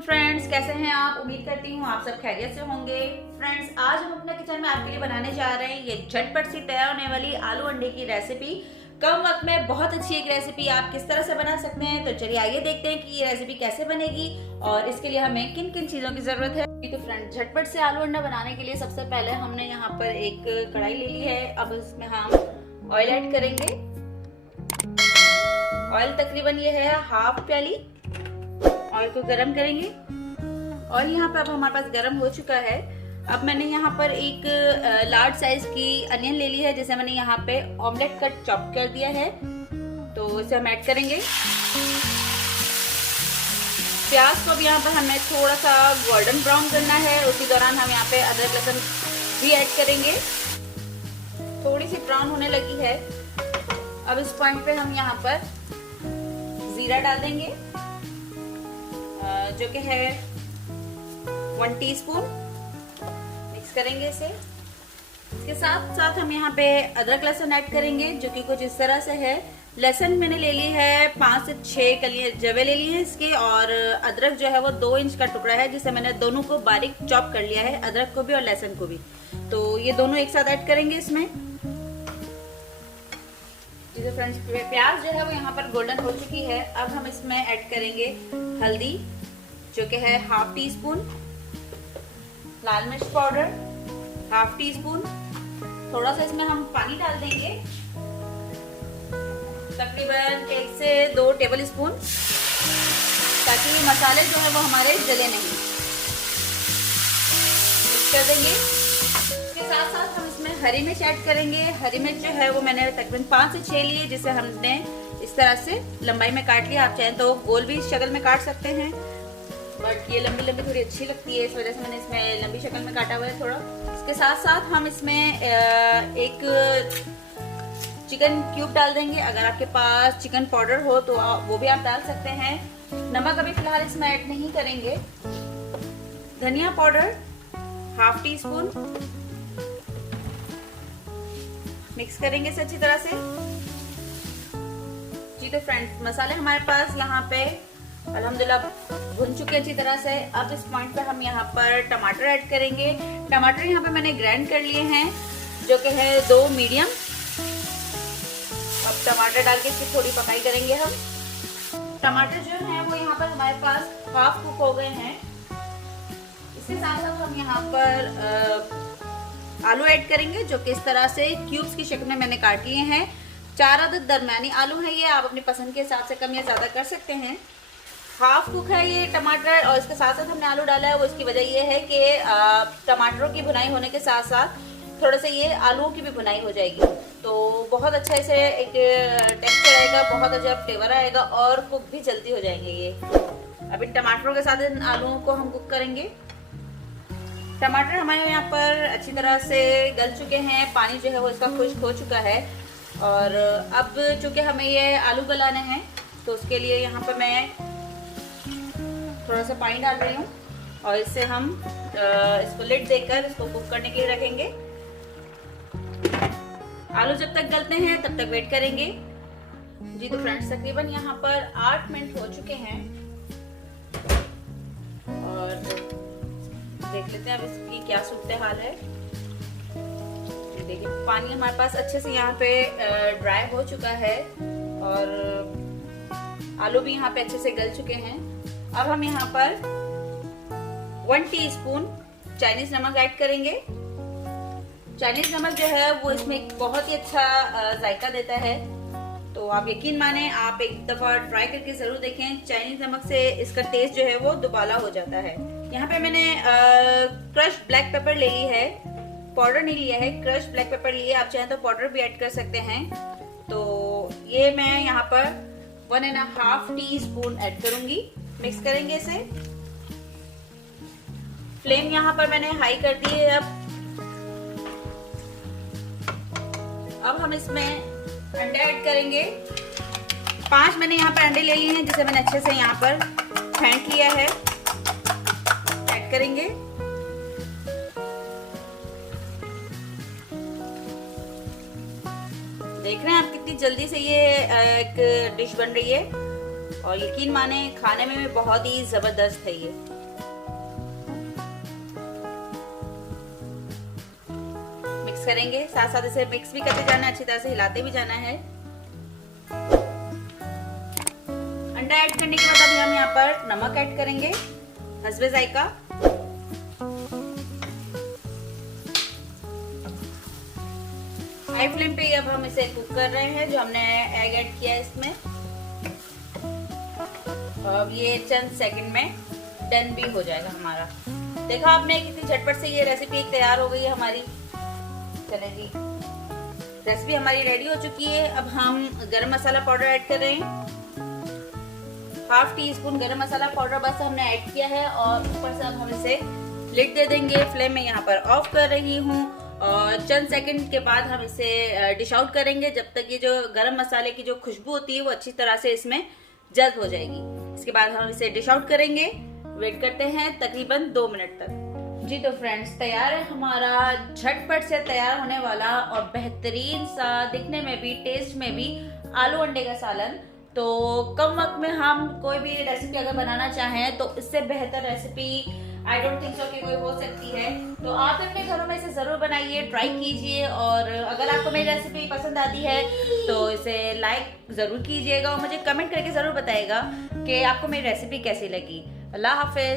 Friends, कैसे हैं आप? उम्मीद करती हूँ आप सब खैरियत से होंगे। फ्रेंड्स, आज हम अपने किचन में आपके लिए बनाने जा रहे हैं ये झटपट सी तैयार होने वाली आलू अंडे की रेसिपी। कम वक्त में बहुत अच्छी एक रेसिपी आप किस तरह से बना सकते हैं। तो चलिए आइए देखते हैं कि ये रेसिपी कैसे बनेगी और इसके लिए हमें किन किन चीजों की जरूरत है। तो फ्रेंड्स, झटपट से आलू अंडा बनाने के लिए सबसे पहले हमने यहाँ पर एक कढ़ाई ले ली है। अब इसमें हम ऑयल ऐड करेंगे। ऑयल तकरीबन ये है हाफ प्याली। ऑयल को गरम करेंगे और यहाँ पे अब हमारे पास गरम हो चुका है। अब मैंने यहाँ पर एक लार्ज साइज की अनियन ले ली है जिसे मैंने यहाँ पे ऑमलेट कट चॉप कर दिया है। तो इसे हम ऐड करेंगे। प्याज को भी यहाँ पर हमें थोड़ा सा गोल्डन ब्राउन करना है। उसी दौरान हम यहाँ पे अदरक लहसुन भी ऐड करेंगे। थोड़ी सी ब्राउन होने लगी है। अब इस पॉइंट पे हम यहाँ पर जीरा डाल देंगे जो कि है 1 टीस्पून। मिक्स करेंगे इसे। इसके साथ साथ हम यहाँ पे अदरक लहसुन ऐड करेंगे जो कि कुछ इस तरह से है। लहसुन मैंने ले ली है 5 से 6 कलियां जवे ले ली हैं इसके, और अदरक जो है वो 2 इंच का टुकड़ा है जिसे मैंने दोनों को बारीक चॉप कर लिया है, अदरक को भी और लहसुन को भी। तो ये दोनों एक साथ ऐड करेंगे इसमें। तो फ्रेंड्स, प्याज जो है वो यहाँ पर गोल्डन हो चुकी है। अब हम इसमें ऐड करेंगे हल्दी जो कि है हाफ टी स्पून, लाल मिर्च पाउडर हाफ टी स्पून। थोड़ा सा इसमें हम पानी डाल देंगे, तकरीबन 1 से 2 टेबल स्पून, ताकि मसाले जो है वो हमारे जले नहीं। मिक्स कर देंगे। इसके साथ साथ हम इसमें हरी मिर्च ऐड करेंगे। हरी मिर्च जो है वो मैंने तकरीबन 5 से 6 लिए, जिसे हमने इस तरह से लंबाई में काट लिया। आप चाहें तो गोल भी शक्ल में काट सकते हैं, बट ये लंबी लंबी थोड़ी अच्छी लगती है, इस वजह से मैंने इसमें लंबी शक्ल में काटा हुआ है थोड़ा। इसके साथ साथ हम इसमें एक चिकन क्यूब डाल देंगे। अगर आपके पास चिकन पाउडर हो तो वो भी आप डाल सकते हैं। नमक अभी फिलहाल इसमें ऐड नहीं करेंगे। धनिया powder half tea spoon. Mix करेंगे इसे अच्छी तरह से। जी तो फ्रेंड्स, मसाले हमारे पास यहाँ पे अल्हम्दुलिल्लाह भुन चुके अच्छी तरह से। अब इस पॉइंट पे हम यहाँ पर टमाटर ऐड करेंगे। टमाटर यहाँ पे मैंने ग्राइंड कर लिए हैं जो कि है 2 मीडियम। अब टमाटर डाल के इसकी थोड़ी पकाई करेंगे हम। टमाटर जो है वो यहाँ पर हमारे पास हाफ कुक हो गए हैं। इसके साथ साथ हम यहाँ पर आलू ऐड करेंगे जो कि इस तरह से क्यूब्स की शक्ल में मैंने काट लिए हैं। 4 अदद दरमियानी आलू है ये, आप अपनी पसंद के हिसाब से कम या ज्यादा कर सकते हैं। हाफ कुक है ये टमाटर, और इसके साथ साथ हमने आलू डाला है। वो इसकी वजह ये है कि टमाटरों की भुनाई होने के साथ साथ थोड़ा सा ये आलूओं की भी भुनाई हो जाएगी, तो बहुत अच्छा इसे एक टेक्सचर आएगा, बहुत अच्छा फ्लेवर आएगा और कुक भी जल्दी हो जाएंगे ये। अब इन टमाटरों के साथ इन आलूओं को हम कुक करेंगे। टमाटर हमारे यहाँ पर अच्छी तरह से गल चुके हैं, पानी जो है वो इसका खुश्क हो चुका है। और अब चूंकि हमें ये आलू गलाने हैं तो उसके लिए यहाँ पर मैं थोड़ा सा पानी डाल रही हूँ और इससे हम इसको लिड देकर इसको कुक करने के लिए रखेंगे। आलू जब तक गलते हैं तब तक वेट करेंगे। जी तो फ्रेंड्स, तकरीबन यहाँ पर 8 मिनट हो चुके हैं और देख लेते हैं अब इसकी क्या सूरत हाल है। देखिए, पानी हमारे पास अच्छे से यहाँ पे ड्राई हो चुका है और आलू भी यहाँ पे अच्छे से गल चुके हैं। अब हम यहाँ पर 1 टीस्पून चाइनीज नमक ऐड करेंगे। चाइनीज नमक जो है वो इसमें एक बहुत ही अच्छा जायका देता है, तो आप यकीन माने आप एक दफा ट्राई करके जरूर देखें। चाइनीज नमक से इसका टेस्ट जो है वो दुबाला हो जाता है। यहाँ पे मैंने क्रश ब्लैक पेपर ले ली है, पाउडर नहीं लिया है, क्रश ब्लैक पेपर लिए। आप चाहें तो पाउडर भी ऐड कर सकते हैं। तो ये मैं यहाँ पर 1.5 टीस्पून ऐड करूंगी। मिक्स करेंगे इसे। फ्लेम यहाँ पर मैंने हाई कर दी है। अब हम इसमें अंडे ऐड करेंगे। 5 मैंने यहाँ पर अंडे ले लिए हैं जिसे मैंने अच्छे से यहाँ पर फेंट लिया है। ऐड करेंगे। देख रहे हैं आप कितनी जल्दी से ये एक डिश बन रही है और यकीन माने खाने में भी बहुत ही जबरदस्त है ये। मिक्स करेंगे, साथ साथ इसे मिक्स भी करते जाना है, अच्छी तरह से हिलाते भी जाना है। अंडा ऐड करने के बाद अभी हम यहाँ पर नमक ऐड करेंगे हस्बे जायका। हाई फ्लेम पे अब हम इसे कुक कर रहे हैं, जो हमने एग ऐड किया है इसमें। अब ये चंद सेकंड में डन भी हो जाएगा हमारा। देखा आपने कितनी झटपट से ये रेसिपी तैयार हो गई है हमारी। चले जी, रेसिपी हमारी रेडी हो चुकी है। अब हम गरम मसाला पाउडर ऐड कर रहे हैं, हाफ टी स्पून गरम मसाला पाउडर बस हमने ऐड किया है। और ऊपर से अब हम इसे लिड दे देंगे। फ्लेम में यहाँ पर ऑफ कर रही हूँ और चंद सेकंड के बाद हम इसे डिश आउट करेंगे, जब तक ये जो गरम मसाले की जो खुशबू होती है वो अच्छी तरह से इसमें जज्ब हो जाएगी। इसके बाद हम इसे डिश आउट करेंगे। वेट करते हैं तकरीबन 2 मिनट तक। जी तो फ्रेंड्स, तैयार है हमारा झटपट से तैयार होने वाला और बेहतरीन सा, दिखने में भी टेस्ट में भी आलू अंडे का सालन। तो कम वक्त में हम कोई भी रेसिपी अगर बनाना चाहें तो इससे बेहतर recipe I don't think so कि कोई हो सकती है। तो आप अपने घरों में इसे जरूर बनाइए, ट्राई कीजिए। और अगर आपको मेरी रेसिपी पसंद आती है तो इसे लाइक जरूर कीजिएगा और मुझे कमेंट करके जरूर बताइएगा कि आपको मेरी रेसिपी कैसी लगी। अल्लाह हाफिज।